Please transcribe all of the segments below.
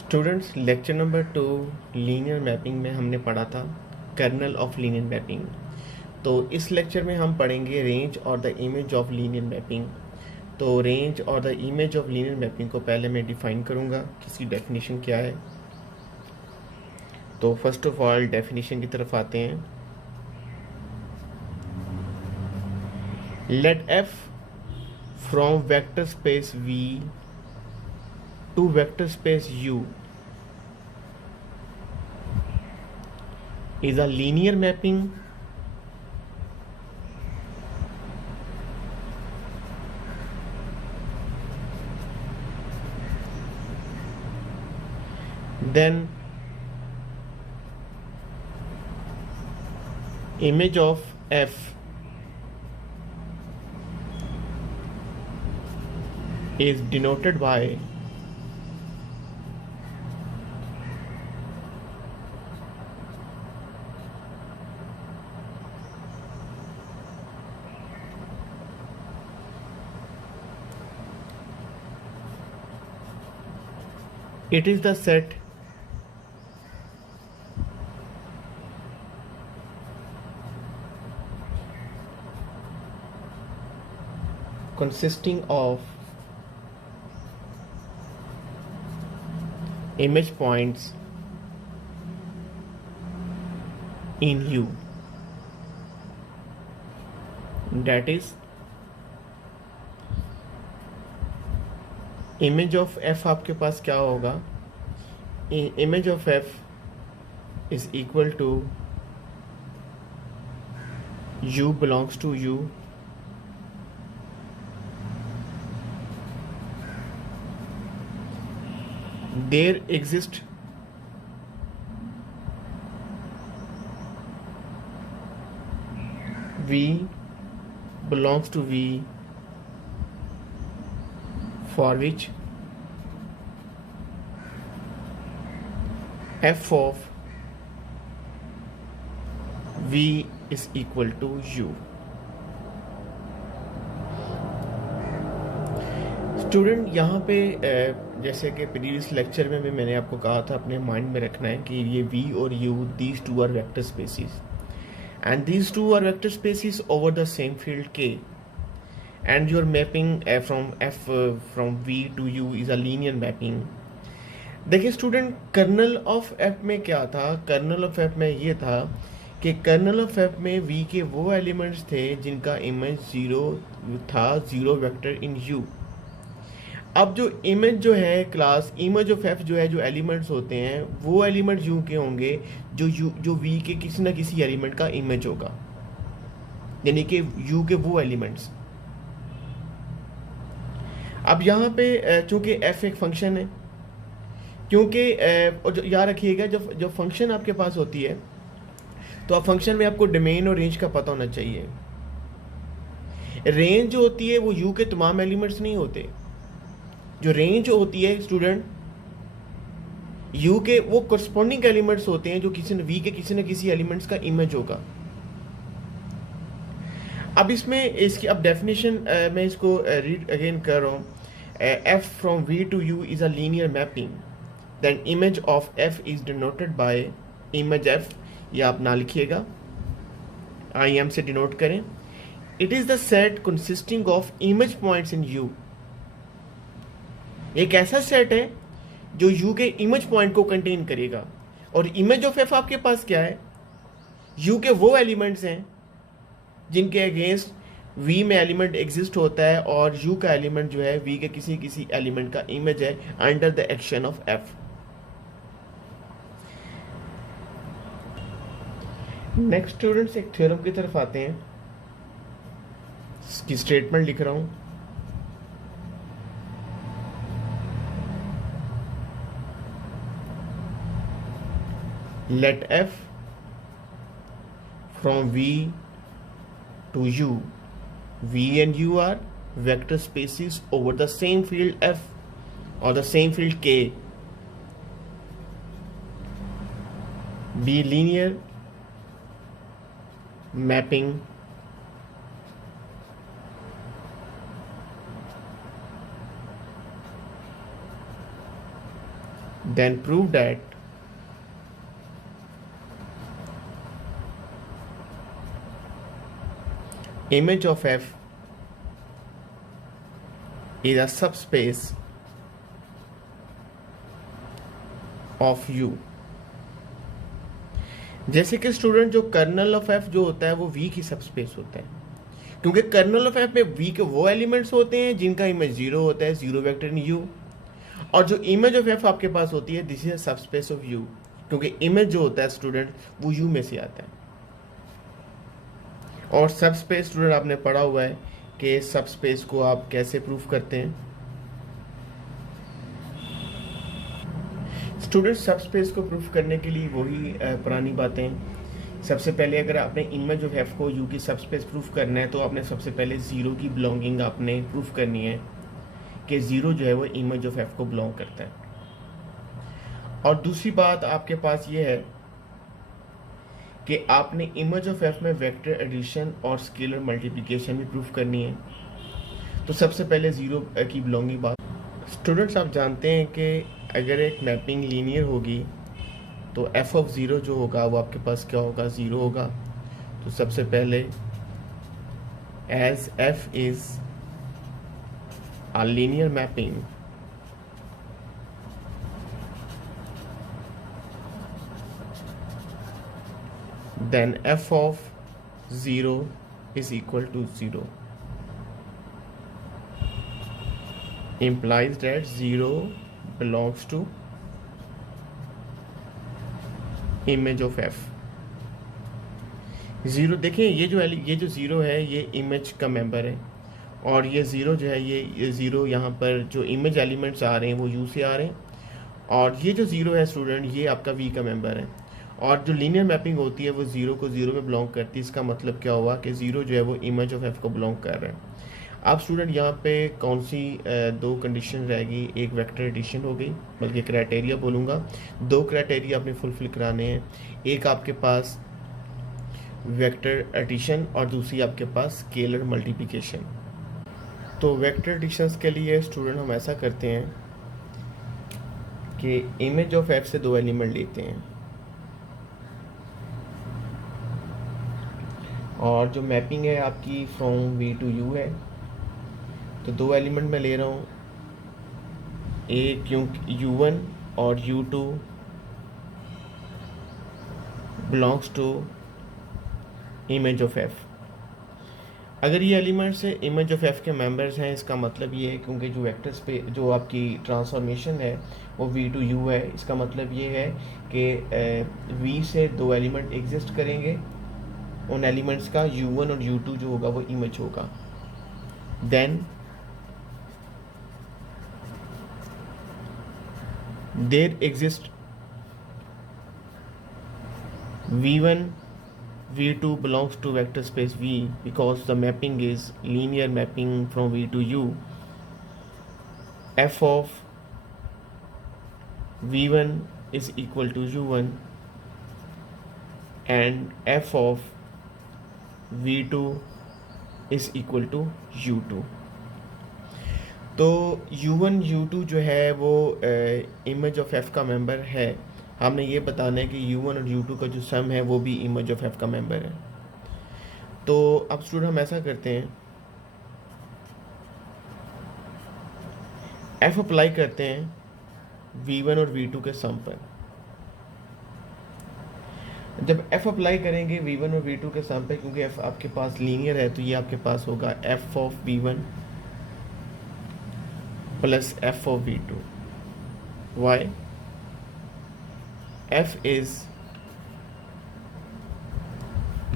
Students, lecture number 2 linear mapping में हमने पढ़ा था कर्नल ऑफ लीनियर मैपिंग। तो इस लेक्चर में हम पढ़ेंगे रेंज और the image of linear mapping. तो रेंज और the image of linear mapping को पहले मैं डिफाइन करूँगा कि इसकी डेफिनेशन क्या है। तो फर्स्ट ऑफ ऑल डेफिनेशन की तरफ आते हैं। Let F from vector space V to vector space U is a linear mapping then image of f is denoted by it is the set consisting of image points in U, that is image of F आपके पास क्या होगा? Image of F is equal to U belongs to U there exist V belongs to V for which f of v is equal to u। Student यहाँ पे जैसे कि previous lecture में भी मैंने आपको कहा था अपने माइंड में रखना है कि ये v और u these two are vector spaces and these two are vector spaces over the same field k and your mapping from v to u is a linear mapping। देखिए स्टूडेंट, कर्नल ऑफ एफ में क्या था? Kernel of F में ये था कि kernel of F में v के वो एलिमेंट्स थे जिनका इमेज जीरो था, जीरो वेक्टर इन u। अब जो इमेज जो है क्लास इमेज ऑफ एफ जो है, जो एलिमेंट्स होते हैं वो एलिमेंट्स u के होंगे जो v के किसी ना किसी एलिमेंट का इमेज होगा, यानी कि u के वो एलिमेंट्स। अब यहाँ पे चूंकि f एक फंक्शन है, क्योंकि याद रखिएगा जब फंक्शन आपके पास होती है तो आप फंक्शन में आपको डोमेन और रेंज का पता होना चाहिए। रेंज जो होती है वो u के तमाम एलिमेंट्स नहीं होते। जो रेंज होती है स्टूडेंट, u के वो करस्पॉन्डिंग एलिमेंट्स होते हैं जो v के किसी न किसी एलिमेंट्स का इमेज होगा। अब इसमें इसकी अब डेफिनेशन मैं इसको रीड अगेन कर रहा हूँ। f from v to u is a linear mapping, then image of f is denoted by image f, ये आप ना लिखिएगा, im से डिनोट करें। it is the set consisting of image points in u, एक ऐसा सेट है जो u के इमेज पॉइंट को कंटेन करेगा। और इमेज ऑफ f आपके पास क्या है? u के वो एलिमेंट्स हैं जिनके अगेंस्ट v में एलिमेंट एग्जिस्ट होता है और u का एलिमेंट जो है v के किसी एलिमेंट का इमेज है under the action of f। Next students, एक थ्योरम की तरफ आते हैं। इसकी स्टेटमेंट लिख रहा हूं। Let f from v to u, v and u are vector spaces over the same field f or the same field k, be linear mapping then prove that image of F is a subspace of U। जैसे कि student जो kernel of F जो होता है वो we की subspace होता है, क्योंकि कर्नल ऑफ एफ में वी के वो एलिमेंट्स होते हैं जिनका इमेज जीरो होता है, जीरो वेक्टर इन यू। और जो इमेज ऑफ एफ आपके पास होती है, this is subspace of you, क्योंकि इमेज जो होता है स्टूडेंट वो यू में से आता है। और सबस्पेस स्टूडेंट आपने पढ़ा हुआ है कि सबस्पेस को आप कैसे प्रूफ करते हैं। स्टूडेंट सबस्पेस को प्रूफ करने के लिए वही पुरानी बातें। सबसे पहले अगर आपने इमेज ऑफ एफ को यू की सबस्पेस प्रूफ करना है तो आपने सबसे पहले ज़ीरो की बिलोंगिंग आपने प्रूफ करनी है कि ज़ीरो जो है वो इमेज ऑफ एफ को बिलोंग करता है। और दूसरी बात आपके पास ये है कि आपने इमेज ऑफ एफ में वेक्टर एडिशन और स्केलर मल्टीप्लिकेशन भी प्रूफ करनी है। तो सबसे पहले ज़ीरो की बिलोंगिंग बात। स्टूडेंट्स आप जानते हैं कि अगर एक मैपिंग लीनियर होगी तो एफ ऑफ ज़ीरो जो होगा वो आपके पास क्या होगा, ज़ीरो होगा। तो सबसे पहले as F is a linear mapping, then F of zero is equal to zero, implies that 0 belongs to image of f। Zero देखें, ये जो ज़ीरो है ये इमेज का मेंबर है, और ये ज़ीरो जो है ये ज़ीरो यहाँ पर जो इमेज एलिमेंट्स आ रहे हैं वो यू से आ रहे हैं, और ये जो ज़ीरो है स्टूडेंट ये आपका वी का मेंबर है। और जो लीनियर मैपिंग होती है वो ज़ीरो को ज़ीरो में बिलोंग करती है। इसका मतलब क्या हुआ कि ज़ीरो जो है वो इमेज ऑफ एफ को बिलोंग कर रहा है। अब स्टूडेंट यहाँ पे कौन सी दो कंडीशन रहेगी, एक वेक्टर एडिशन हो गई, बल्कि क्राइटेरिया बोलूँगा। दो क्राइटेरिया आपने फुलफिल कराने हैं, एक आपके पास वेक्टर एडिशन और दूसरी आपके पास स्केलर मल्टीप्लिकेशन। तो वेक्टर एडिशंस के लिए स्टूडेंट हम ऐसा करते हैं कि इमेज ऑफ एफ से दो एलिमेंट लेते हैं, और जो मैपिंग है आपकी फ्रॉम वी टू यू है। तो दो एलिमेंट मैं ले रहा हूँ, एक u1 और u2 belongs to image of f। अगर ये एलिमेंट्स है इमेज ऑफ f के मेंबर्स हैं, इसका मतलब ये है क्योंकि जो वेक्टर स्पेस जो आपकी ट्रांसफॉर्मेशन है वो v टू u है, इसका मतलब ये है कि v से दो एलिमेंट एग्जिस्ट करेंगे, उन एलिमेंट्स का u1 और u2 जो होगा वो इमेज होगा। Then there exist v1 v2 belongs to vector space v because the mapping is linear mapping from v to u। f of v1 is equal to u1 and f of v2 is equal to u2। तो u1 u2 जो है वो image of f का member है। हमने ये बताना है कि u1 और u2 का जो सम है वो भी इमेज ऑफ f का मेंबर है। तो अब स्टूडेंट हम ऐसा करते हैं, f अप्लाई करते हैं v1 और v2 के सम पर। जब f अप्लाई करेंगे v1 और v2 के सम पे, क्योंकि f आपके पास लीनियर है, तो ये आपके पास होगा f of v1 plus f of v2। why? f is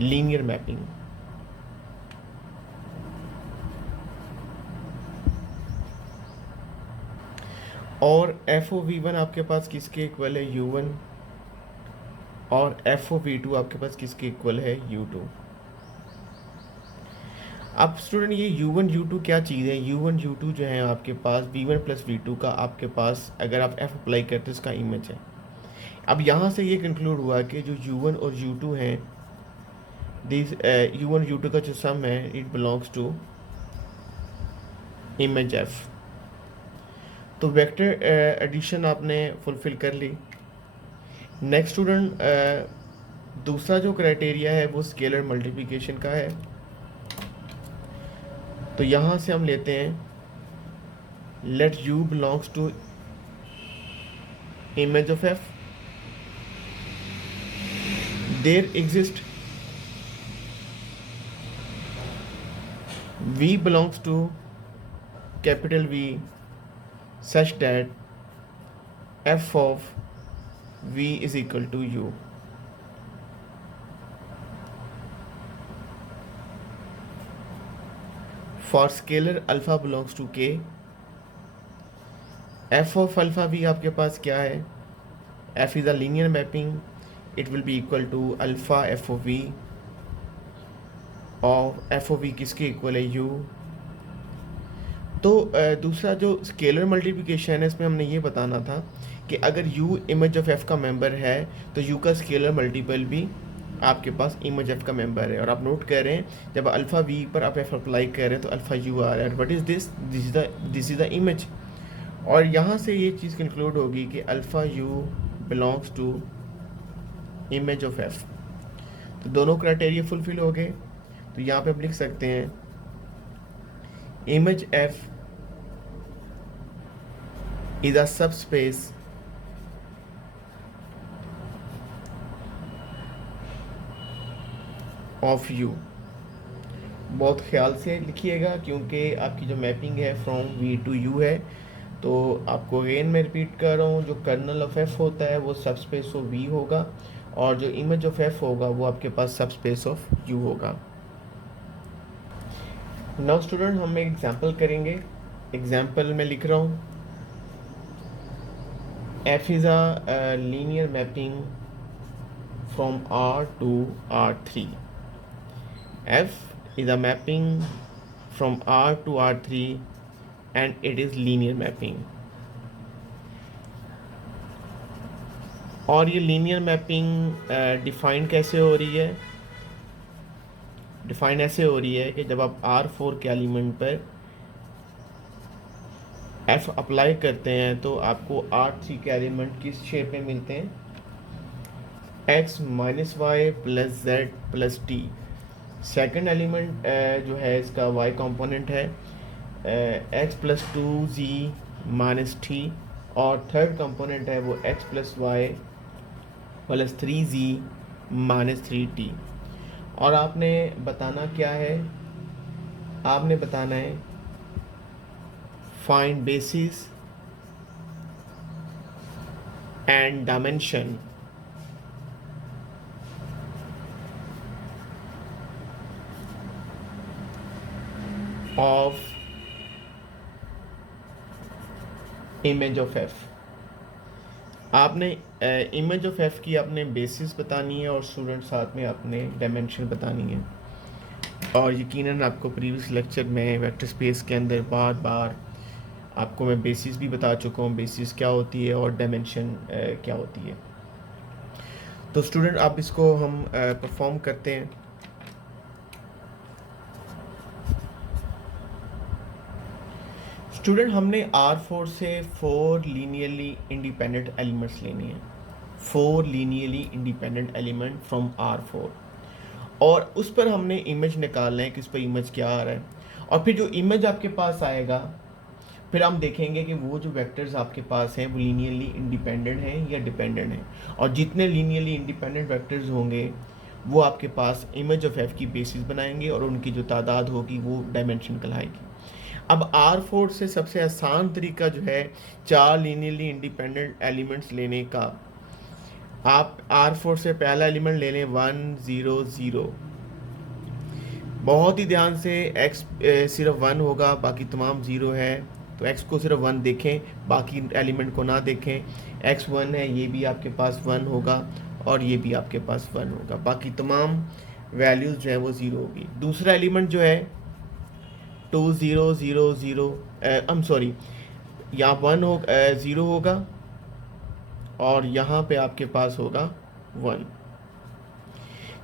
linear mapping। और f of v1 आपके पास किसके इक्वल है, u1, और f of v2 आपके पास किसके इक्वल है, u2। अब स्टूडेंट ये u1 u2 क्या चीज़ है, u1 u2 जो है आपके पास v1 प्लस v2 का आपके पास अगर आप f अप्लाई करते हो इसका इमेज है। अब यहाँ से ये कंक्लूड हुआ कि जो u1 और u2 हैं, दिस u1 u2 का जो सम है it belongs to image f। तो वेक्टर एडिशन आपने फुलफ़िल कर ली। नेक्स्ट स्टूडेंट, दूसरा जो क्राइटेरिया है वो स्केलर मल्टीप्लिकेशन का है। तो यहाँ से हम लेते हैं let u belongs to image of f, there exist v belongs to capital V such that f of v is equal to u. For scalar alpha belongs to k, f of alpha v आपके पास क्या है? f is a linear mapping, it will be equal to alpha f of v, और f of v किसके equal है? u। तो दूसरा जो स्केलर मल्टीप्लिकेशन है इसमें हमने ये बताना था कि अगर u इमेज ऑफ f का मेंबर है तो u का स्केलर मल्टीपल भी आपके पास इमेज f का मेंबर है। और आप नोट कर रहे हैं जब अल्फ़ा v पर आप f अप्लाई कर रहे हैं तो अल्फ़ा u आ रहा है। What is this is the image. और यहाँ से ये चीज़ कंक्लूड होगी कि alpha u belongs to image of f। तो दोनों क्राइटेरिया फुलफिल हो गए। तो यहाँ पे आप लिख सकते हैं image f is a subspace of u। बहुत ख्याल से लिखिएगा क्योंकि आपकी जो मैपिंग है फ्रॉम v टू u है। तो आपको अगेन मैं रिपीट कर रहा हूँ, जो कर्नल ऑफ f होता है वो सबस्पेस ऑफ v होगा और जो इमेज ऑफ f होगा वो आपके पास सबस्पेस ऑफ u होगा। नाउ स्टूडेंट हम एक एग्जांपल करेंगे। एग्जांपल में लिख रहा हूँ f is a linear mapping from R to R3। f is a mapping from R to R3 and it is linear mapping। और ये linear mapping डिफाइन कैसे हो रही है? डिफाइन ऐसे हो रही है कि जब आप R4 के एलिमेंट पर f अप्लाई करते हैं तो आपको R3 के एलिमेंट किस शेप में मिलते हैं? x minus Y plus Z plus T. Second element जो है इसका y कंपोनेंट है x plus 2z minus T और थर्ड कंपोनेंट है वो x plus Y plus 3z minus 3t। और आपने बताना क्या है? आपने बताना है find basis and dimension of image of f। आपने इमेज ऑफ f की आपने बेसिस बतानी है और स्टूडेंट साथ में आपने डायमेंशन बतानी है। और यकीनन आपको प्रीवियस लेक्चर में वेक्टर स्पेस के अंदर बार बार आपको मैं बेसिस भी बता चुका हूँ, बेसिस क्या होती है और डायमेंशन क्या होती है। तो स्टूडेंट आप इसको हम परफॉर्म करते हैं। स्टूडेंट हमने R4 से 4 लीनियरली इंडिपेंडेंट एलिमेंट्स लेने हैं, 4 linearly independent element from R4 और उस पर हमने इमेज निकालना है कि उस पर इमेज क्या आ रहा है। और फिर जो इमेज आपके पास आएगा फिर हम देखेंगे कि वो जो वेक्टर्स आपके पास हैं वो लीनियरली इंडिपेंडेंट हैं या डिपेंडेंट हैं। और जितने लीनियरली इंडिपेंडेंट वेक्टर्स होंगे वो आपके पास इमेज ऑफ f की बेसिस बनाएंगे और उनकी जो तादाद होगी वो डायमेंशन कहलाएगी। अब R4 से सबसे आसान तरीका जो है 4 लीनियरली इंडिपेंडेंट एलिमेंट्स लेने का। आप R4 से पहला एलिमेंट ले लें 1 0 0। बहुत ही ध्यान से x सिर्फ 1 होगा, बाकी तमाम 0 है, तो x को सिर्फ 1 देखें, बाकी एलिमेंट को ना देखें। x 1 है, ये भी आपके पास 1 होगा और ये भी आपके पास 1 होगा, बाकी तमाम वैल्यूज़ जो है वो 0 होगी। दूसरा एलिमेंट जो है 2 0 0 0 यहाँ 1 हो 0 होगा और यहाँ पे आपके पास होगा 1।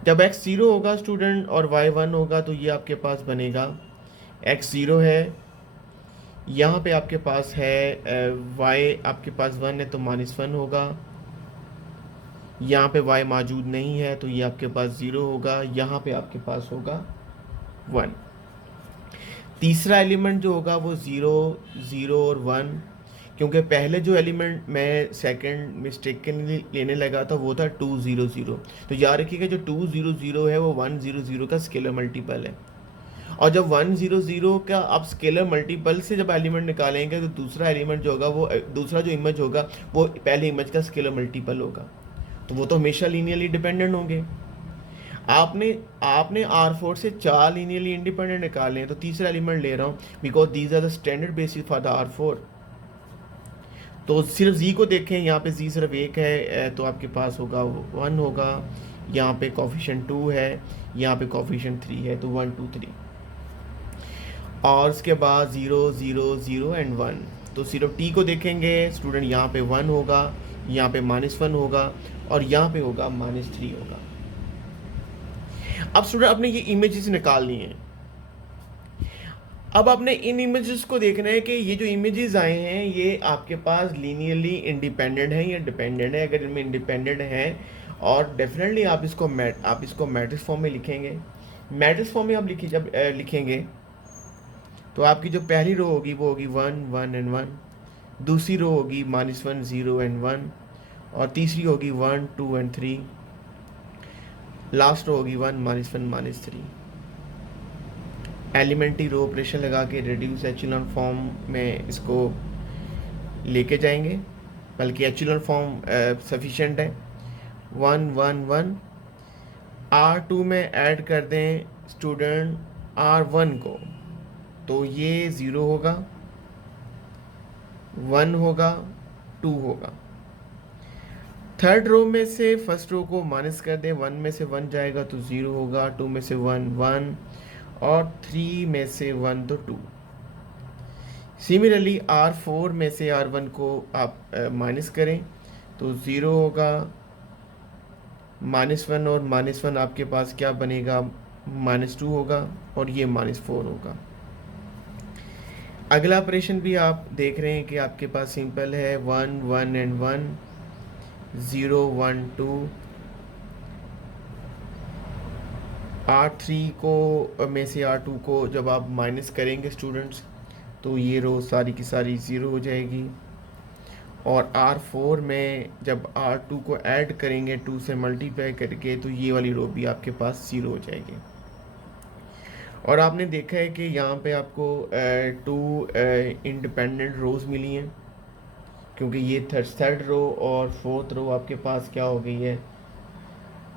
जब x 0 होगा स्टूडेंट और y 1 होगा तो ये आपके पास बनेगा x 0 है, यहाँ पे आपके पास है वाई आपके पास 1 है तो -1 होगा, यहाँ पे वाई मौजूद नहीं है तो ये आपके पास 0 होगा, यहाँ पे आपके पास होगा 1। तीसरा एलिमेंट जो होगा वो 0 0 और 1, क्योंकि पहले जो एलिमेंट मैं सेकंड मिस्टेक के लिए लेने लगा था वो था 2 0 0। तो याद रखिएगा जो 2 0 0 है वो 1 0 0 का स्केलर मल्टीपल है, और जब 1 0 0 का आप स्केलर मल्टीपल से जब एलिमेंट निकालेंगे तो दूसरा एलिमेंट जो होगा वो दूसरा जो इमेज होगा वो पहले इमेज का स्केलर मल्टीपल होगा, तो वो तो हमेशा लीनियरली डिपेंडेंट होंगे। आपने आपने R4 से 4 लीनियरली इंडिपेंडेंट निकाले हैं, तो तीसरा एलिमेंट ले रहा हूँ because these are the standard basis for the R4। तो सिर्फ z को देखें, यहाँ पे z सिर्फ एक है तो आपके पास होगा 1 होगा, यहाँ पे कोफिशिएंट 2 है, यहाँ पे कोफिशिएंट 3 है, तो 1 2 3। और उसके बाद 0 0 0 एंड 1। तो सिर्फ t को देखेंगे स्टूडेंट, यहाँ पे 1 होगा, यहाँ पे -1 होगा, और यहाँ पे होगा -3 होगा। अब स्टूडेंट आपने ये इमेजेस निकालनी है। अब आपने इन इमेजेस को देखना है कि ये जो इमेजेस आए हैं ये आपके पास लीनियरली इंडिपेंडेंट है या डिपेंडेंट है। अगर इनमें इंडिपेंडेंट है और डेफिनेटली आप इसको मैट्रिक्स फॉर्म में लिखेंगे। मैट्रिक्स फॉर्म में आप जब लिखेंगे तो आपकी जो पहली रो होगी वो होगी 1 1 एंड 1, दूसरी रो होगी -1 0 एंड 1, और तीसरी होगी 1 2 एंड 3, लास्ट रो होगी 1 -1 -3। एलिमेंट्री रो ऑपरेशन लगा के रिड्यूस एचेलॉन फॉर्म में इसको लेके जाएंगे, बल्कि एचेलॉन फॉर्म सफिशिएंट है। 1 1 1 R2 में ऐड कर दें स्टूडेंट R1 को, तो ये 0 होगा, 1 होगा, 2 होगा। थर्ड रो में से फर्स्ट रो को माइनस कर दें, 1 में से 1 जाएगा तो 0 होगा, 2 में से 1 1, और 3 में से 1 तो 2। सिमिलरली R4 में से R1 को आप माइनस करें तो 0 होगा, -1 और -1 आपके पास क्या बनेगा, -2 होगा, और ये -4 होगा। अगला ऑपरेशन भी आप देख रहे हैं कि आपके पास सिंपल है, 1 1 एंड 1 0 1 2। R3 को में से R2 को जब आप माइनस करेंगे स्टूडेंट्स तो ये रो सारी की सारी 0 हो जाएगी, और R4 में जब R2 को ऐड करेंगे 2 से मल्टीप्लाई करके तो ये वाली रो भी आपके पास 0 हो जाएगी। और आपने देखा है कि यहाँ पे आपको 2 इंडिपेंडेंट रोज़ मिली हैं, क्योंकि ये थर्ड रो और फोर्थ रो आपके पास क्या हो गई है,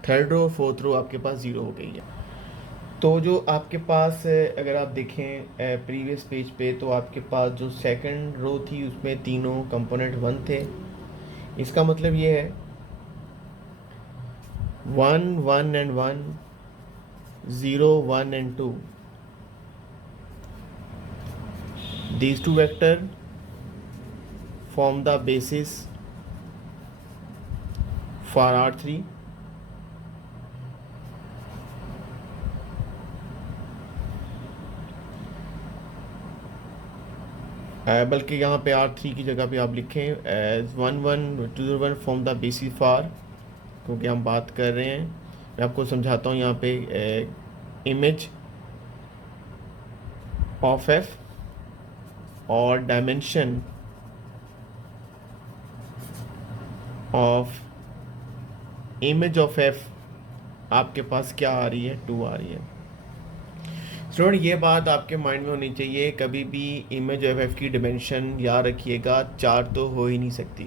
थर्ड रो फोर्थ रो आपके पास 0 हो गई है। तो जो आपके पास अगर आप देखें प्रीवियस पेज पे, तो आपके पास जो सेकंड रो थी उसमें तीनों कंपोनेंट 1 थे। इसका मतलब ये है 1 1 and 1 0 1 and 2, these two vector form the basis for R3। बल्कि यहाँ पे R3 की जगह पे आप लिखें 1 1 2 1 फॉर्म द बेसिस फॉर, क्योंकि हम बात कर रहे हैं। मैं आपको समझाता हूँ यहाँ पे इमेज ऑफ एफ और dimension of image of F आपके पास क्या आ रही है, 2 आ रही है। स्टूडेंट ये बात आपके माइंड में होनी चाहिए, कभी भी इमेज ऑफ एफ की डिमेंशन याद रखिएगा 4 तो हो ही नहीं सकती,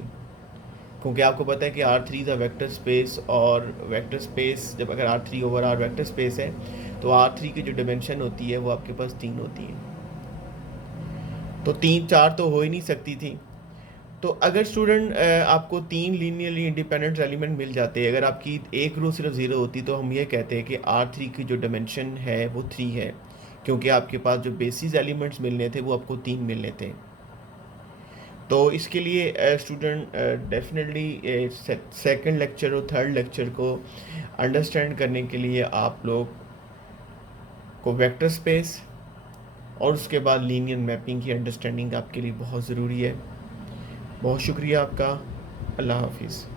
क्योंकि आपको पता है कि R3 is a vector space, और वेक्टर स्पेस जब अगर R3 over R vector space है तो R3 की जो डिमेंशन होती है वो आपके पास 3 होती है, तो 3 4 तो हो ही नहीं सकती थी। तो अगर स्टूडेंट आपको 3 लीनियरली इंडिपेंडेंट एलिमेंट मिल जाते हैं, अगर आपकी एक रो सिर्फ 0 होती तो हम ये कहते हैं कि R3 की जो डिमेंशन है वो 3 है, क्योंकि आपके पास जो बेसिस एलिमेंट्स मिलने थे वो आपको 3 मिलने थे। तो इसके लिए स्टूडेंट डेफिनेटली सेकंड लेक्चर और थर्ड लेक्चर को अंडरस्टैंड करने के लिए आप लोग को वेक्टर स्पेस और उसके बाद लीनियर मैपिंग की अंडरस्टैंडिंग आपके लिए बहुत ज़रूरी है। बहुत शुक्रिया आपका। अल्लाह हाफिज़।